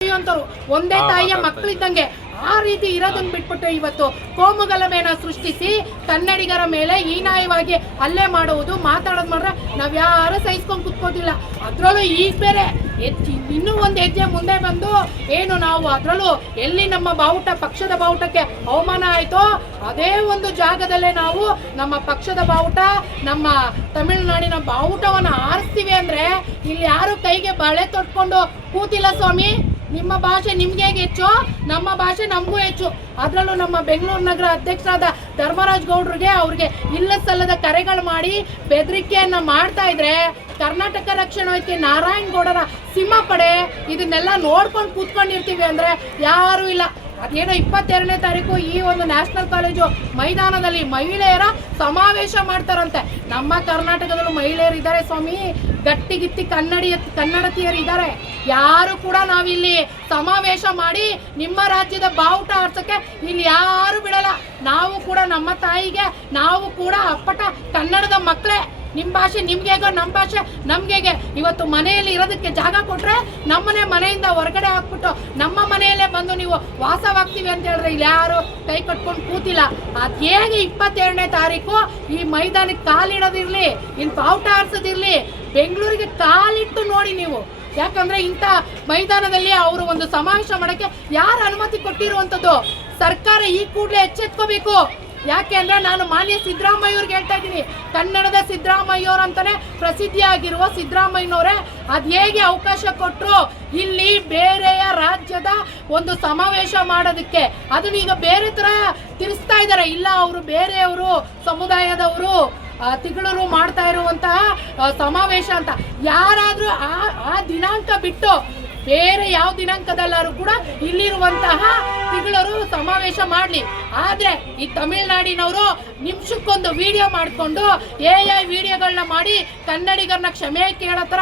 ಅಂತರು ಒಂದೇ ತಾಯಿಯ ಮಕ್ಕಳಿದ್ದಂಗೆ ಆ ರೀತಿ ಇರೋದನ್ನ ಬಿಟ್ಬಿಟ್ಟು ಇವತ್ತು ಕೋಮುಗಲಭೆನ ಸೃಷ್ಟಿಸಿ ಕನ್ನಡಿಗರ ಮೇಲೆ ಹೀನಾಯವಾಗಿ ಹಲ್ಲೆ ಮಾಡುವುದು ಮಾತಾಡೋದು ಮಾಡ್ರೆ ನಾವ್ಯಾರು ಸಹಿಸ್ಕೊಂಡು ಕುತ್ಕೋದಿಲ್ಲ. ಅದ್ರಲ್ಲೂ ಈಗ ಬೇರೆ ಇನ್ನೂ ಒಂದು ಹೆಜ್ಜೆ ಮುಂದೆ ಬಂದು ಏನು ನಾವು ಅದರಲ್ಲೂ ಎಲ್ಲಿ ನಮ್ಮ ಬಾವುಟ ಪಕ್ಷದ ಬಾವುಟಕ್ಕೆ ಅವಮಾನ ಆಯ್ತೋ ಅದೇ ಒಂದು ಜಾಗದಲ್ಲೇ ನಾವು ನಮ್ಮ ಪಕ್ಷದ ಬಾವುಟ ನಮ್ಮ ತಮಿಳುನಾಡಿನ ಬಾವುಟವನ್ನು ಆರಿಸ್ತೀವಿ ಅಂದ್ರೆ ಇಲ್ಲಿ ಯಾರು ಕೈಗೆ ಬಳೆ ತೊಟ್ಕೊಂಡು ಕೂತಿಲ್ಲ ಸ್ವಾಮಿ. ನಿಮ್ಮ ಭಾಷೆ ನಿಮ್ಗೆ ಹೇಗೆ ಹೆಚ್ಚು, ನಮ್ಮ ಭಾಷೆ ನಮಗೂ ಹೆಚ್ಚು. ಅದರಲ್ಲೂ ನಮ್ಮ ಬೆಂಗಳೂರು ನಗರ ಅಧ್ಯಕ್ಷರಾದ ಧರ್ಮರಾಜ್ ಗೌಡ್ರಿಗೆ ಅವ್ರಿಗೆ ಇಲ್ಲ ಸಲ್ಲದ ಕರೆಗಳು ಮಾಡಿ ಬೆದರಿಕೆಯನ್ನ ಮಾಡ್ತಾ ಇದ್ರೆ ಕರ್ನಾಟಕ ರಕ್ಷಣಾ ವೇದಿಕೆ ನಾರಾಯಣ್ ಗೌಡರ ಸಿಂಹ ಪಡೆ ಇದನ್ನೆಲ್ಲ ನೋಡ್ಕೊಂಡು ಕೂತ್ಕೊಂಡಿರ್ತೀವಿ ಅಂದ್ರೆ ಯಾರು ಇಲ್ಲ. ಅದೇನೋ 22ನೇ ತಾರೀಕು ಈ ಒಂದು ನ್ಯಾಷನಲ್ ಕಾಲೇಜು ಮೈದಾನದಲ್ಲಿ ಮಹಿಳೆಯರ ಸಮಾವೇಶ ಮಾಡ್ತಾರಂತೆ. ನಮ್ಮ ಕರ್ನಾಟಕದಲ್ಲೂ ಮಹಿಳೆಯರು ಇದ್ದಾರೆ ಸ್ವಾಮಿ, ಗಟ್ಟಿಗಿತ್ತಿ ಕನ್ನಡತಿಯರು ಇದ್ದಾರೆ. ಯಾರು ಕೂಡ ನಾವಿಲ್ಲಿ ಸಮಾವೇಶ ಮಾಡಿ ನಿಮ್ಮ ರಾಜ್ಯದ ಬಾವುಟ ಆರ್ಸಕ್ಕೆ ಇಲ್ಲಿ ಯಾರು ಬಿಡಲ್ಲ. ನಾವು ಕೂಡ ನಮ್ಮ ತಾಯಿಗೆ ನಾವು ಕೂಡ ಅಪ್ಪಟ ಕನ್ನಡದ ಮಕ್ಕಳೇ. ನಿಮ್ಮ ಭಾಷೆ ನಿಮ್ಗೆ ಹೇಗೋ ನಮ್ಮ ಭಾಷೆ ನಮ್ಗೆ ಹೇಗೆ. ಇವತ್ತು ಮನೆಯಲ್ಲಿ ಇರೋದಕ್ಕೆ ಜಾಗ ಕೊಟ್ರೆ ನಮ್ಮನೆ ಮನೆಯಿಂದ ಹೊರಗಡೆ ಹಾಕ್ಬಿಟ್ಟು ನಮ್ಮ ಮನೆಯಲ್ಲೇ ಬಂದು ನೀವು ವಾಸವಾಗ್ತೀವಿ ಅಂತ ಹೇಳಿದ್ರೆ ಇಲ್ಲಿ ಯಾರು ಕೈ ಕಟ್ಕೊಂಡು ಕೂತಿಲ್ಲ. ಅದು ಹೇಗೆ 22ನೇ ತಾರೀಕು ಈ ಮೈದಾನಕ್ಕೆ ಕಾಲಿಡೋದಿರ್ಲಿ, ಇಲ್ಲಿ ಬಾವುಟ ಆರಿಸೋದಿರ್ಲಿ, ಬೆಂಗಳೂರಿಗೆ ಕಾಲಿಟ್ಟು ನೋಡಿ ನೀವು. ಯಾಕಂದ್ರೆ ಇಂಥ ಮೈದಾನದಲ್ಲಿ ಅವರು ಒಂದು ಸಮಾವೇಶ ಮಾಡೋಕ್ಕೆ ಯಾರು ಅನುಮತಿ ಕೊಟ್ಟಿರುವಂಥದ್ದು? ಸರ್ಕಾರ ಈ ಕೂಡಲೇ ಎಚ್ಚೆತ್ಕೋಬೇಕು. ಯಾಕೆ ಅಂದ್ರೆ ನಾನು ಮಾನ್ಯ ಸಿದ್ದರಾಮಯ್ಯವ್ರಿಗೆ ಹೇಳ್ತಾ ಇದ್ದೀನಿ, ಕನ್ನಡದ ಸಿದ್ದರಾಮಯ್ಯವ್ರು ಅಂತಾನೆ ಪ್ರಸಿದ್ಧಿಯಾಗಿರುವ ಸಿದ್ದರಾಮಯ್ಯನವರೇ ಅದು ಹೇಗೆ ಅವಕಾಶ ಕೊಟ್ಟರು ಇಲ್ಲಿ ಬೇರೆಯ ರಾಜ್ಯದ ಒಂದು ಸಮಾವೇಶ ಮಾಡೋದಕ್ಕೆ? ಅದನ್ನ ಈಗ ಬೇರೆ ತರ ತಿರ್ಸ್ತಾ ಇದ್ದಾರೆ. ಇಲ್ಲ, ಅವರು ಬೇರೆಯವರು ಸಮುದಾಯದವರು ತಿಗಳರು ಮಾಡ್ತಾ ಇರುವಂತಹ ಸಮಾವೇಶ ಅಂತ. ಯಾರಾದ್ರೂ ಆ ದಿನಾಂಕ ಬಿಟ್ಟು ಬೇರೆ ಯಾವ ದಿನಾಂಕದಲ್ಲಾರು ಕೂಡ ಇಲ್ಲಿರುವಂತಹ ತಿಗಳರು ಸಮಾವೇಶ ಮಾಡಲಿ. ಆದ್ರೆ ಈ ತಮಿಳುನಾಡಿನವರು ನಿಮಿಷಕ್ಕೊಂದು ವಿಡಿಯೋ ಮಾಡಿಕೊಂಡು AI ವಿಡಿಯೋಗಳನ್ನ ಮಾಡಿ ಕನ್ನಡಿಗರನ್ನ ಕ್ಷಮೆ ಕೇಳೋ ಥರ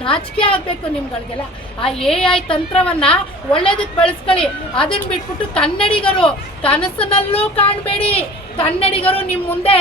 ನಾಚಿಕೆ ಆಗಬೇಕು ನಿಮ್ಗಳಿಗೆಲ್ಲ. ಆ AI ತಂತ್ರವನ್ನ ಒಳ್ಳೇದಕ್ಕೆ ಬಳಸ್ಕೊಳ್ಳಿ. ಅದನ್ನ ಬಿಟ್ಬಿಟ್ಟು ಕನ್ನಡಿಗರು ಕನಸಿನಲ್ಲೂ ಕಾಣಬೇಡಿ. ಕನ್ನಡಿಗರು ನಿಮ್ಮ ಮುಂದೆ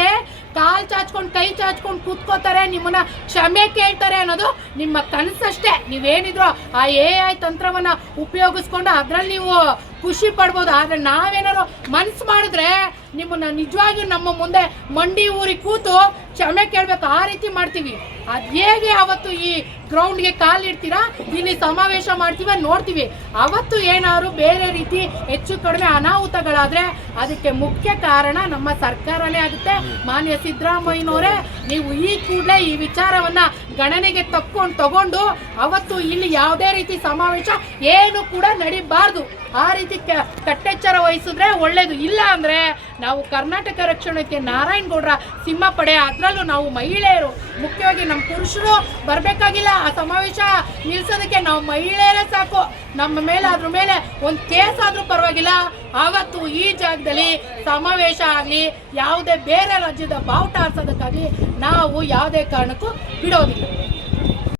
ಕಾಲ್ ಚಾಚ್ಕೊಂಡು ಕೈ ಚಾಚ್ಕೊಂಡು ಕೂತ್ಕೋತಾರೆ, ನಿಮ್ಮನ್ನ ಕ್ಷಮೆ ಕೇಳ್ತಾರೆ ಅನ್ನೋದು ನಿಮ್ಮ ಕನಸಷ್ಟೇ. ನೀವೇನಿದ್ರು ಆ AI ತಂತ್ರವನ್ನ ಉಪಯೋಗಿಸ್ಕೊಂಡು ಅದ್ರಲ್ಲಿ ನೀವು ಖುಷಿ ಪಡ್ಬೋದು. ಆದ್ರೆ ನಾವೇನಾದ್ರು ಮನ್ಸು ಮಾಡಿದ್ರೆ ನಿಮ್ಮನ್ನ ನಿಜವಾಗಿಯೂ ನಮ್ಮ ಮುಂದೆ ಮಂಡಿ ಊರಿ ಕೂತು ಕ್ಷಮೆ ಕೇಳಬೇಕು. ಆ ರೀತಿ ಮಾಡ್ತೀವಿ. ಅದು ಹೇಗೆ ಅವತ್ತು ಈ ಗ್ರೌಂಡ್ಗೆ ಕಾಲಿಡ್ತೀರಾ, ಇಲ್ಲಿ ಸಮಾವೇಶ ಮಾಡ್ತೀವಿ ನೋಡ್ತೀವಿ. ಅವತ್ತು ಏನಾದ್ರು ಬೇರೆ ರೀತಿ ಹೆಚ್ಚು ಕಡಿಮೆ ಅನಾಹುತಗಳಾದ್ರೆ ಅದಕ್ಕೆ ಮುಖ್ಯ ಕಾರಣ ನಮ್ಮ ಸರ್ಕಾರನೇ ಆಗುತ್ತೆ. ಮಾನ್ಯ ಸಿದ್ದರಾಮಯ್ಯನವರೇ, ನೀವು ಈ ಕೂಡಲೇ ಈ ವಿಚಾರವನ್ನ ಗಣನೆಗೆ ತಗೊಂಡು ಅವತ್ತು ಇಲ್ಲಿ ಯಾವುದೇ ರೀತಿ ಸಮಾವೇಶ ಏನು ಕೂಡ ನಡೀಬಾರ್ದು. ಆ ರೀತಿ ಕಟ್ಟೆಚ್ಚರ ವಹಿಸಿದ್ರೆ ಒಳ್ಳೇದು. ಇಲ್ಲ ಅಂದ್ರೆ ನಾವು ಕರ್ನಾಟಕ ರಕ್ಷಣೆಗೆ ನಾರಾಯಣ್ ಗೌಡ್ರ ಸಿಂಹ ಪಡೆ, ಅದರಲ್ಲೂ ನಾವು ಮಹಿಳೆಯರು, ಮುಖ್ಯವಾಗಿ ನಮ್ಮ ಪುರುಷರು ಬರಬೇಕಾಗಿಲ್ಲ ಆ ಸಮಾವೇಶ ನಿಲ್ಸೋದಕ್ಕೆ. ನಾವು ಮಹಿಳೆಯರೇ ಸಾಕು. ನಮ್ಮ ಮೇಲೆ ಅದ್ರ ಮೇಲೆ ಒಂದು ಕೇಸ್ ಆದ್ರೂ ಪರವಾಗಿಲ್ಲ. ಆವತ್ತು ಈ ಜಾಗದಲ್ಲಿ ಸಮಾವೇಶ ಆಗಲಿ, ಯಾವುದೇ ಬೇರೆ ರಾಜ್ಯದ ಬಾವುಟ ಆರಿಸೋದಕ್ಕಾಗಲಿ ನಾವು ಯಾವುದೇ ಕಾರಣಕ್ಕೂ ಬಿಡೋದಿಲ್ಲ.